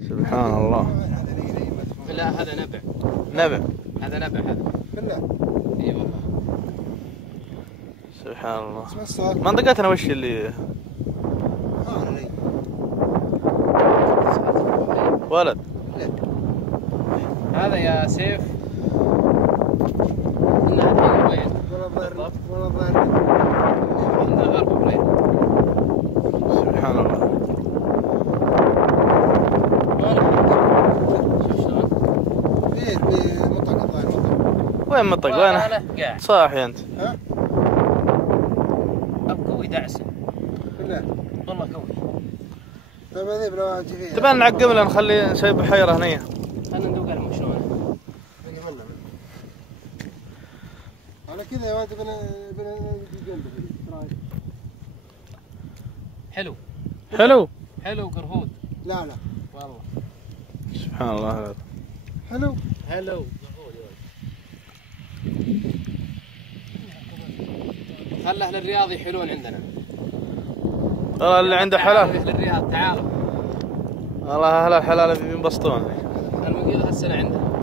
سبحان الله. لا هذا نبع. نبع. هذا نبع هذا. بالله. اي والله. سبحان الله. منطقتنا وش اللي ولد؟ لا. هذا يا سيف. قلنا الحين وين؟ والله ضارب. عندنا غرب بريد. سبحان الله. شوف شلون؟ في منطقة الظاهر. وين منطق؟ وين؟ قاعد. صاحي انت. ها؟ اب قوي دعسه. بالله. والله قوي. طيب هذي لو اجي فيها. تبان نعقب له نخلي نسوي بحيرة هنية. خلنا ندوق لهم شلون. على كذا يا ولد جنبه. حلو. حلو. حلو قرهود. لا لا. والله. سبحان الله هذا. حلو. حلو قرهود يا ولد. خلى اهل الرياض يحلون عندنا. والله اللي عنده حلال. اهل الرياض تعالوا. والله اهل الحلال بينبسطون. المقيل هالسنه عندنا.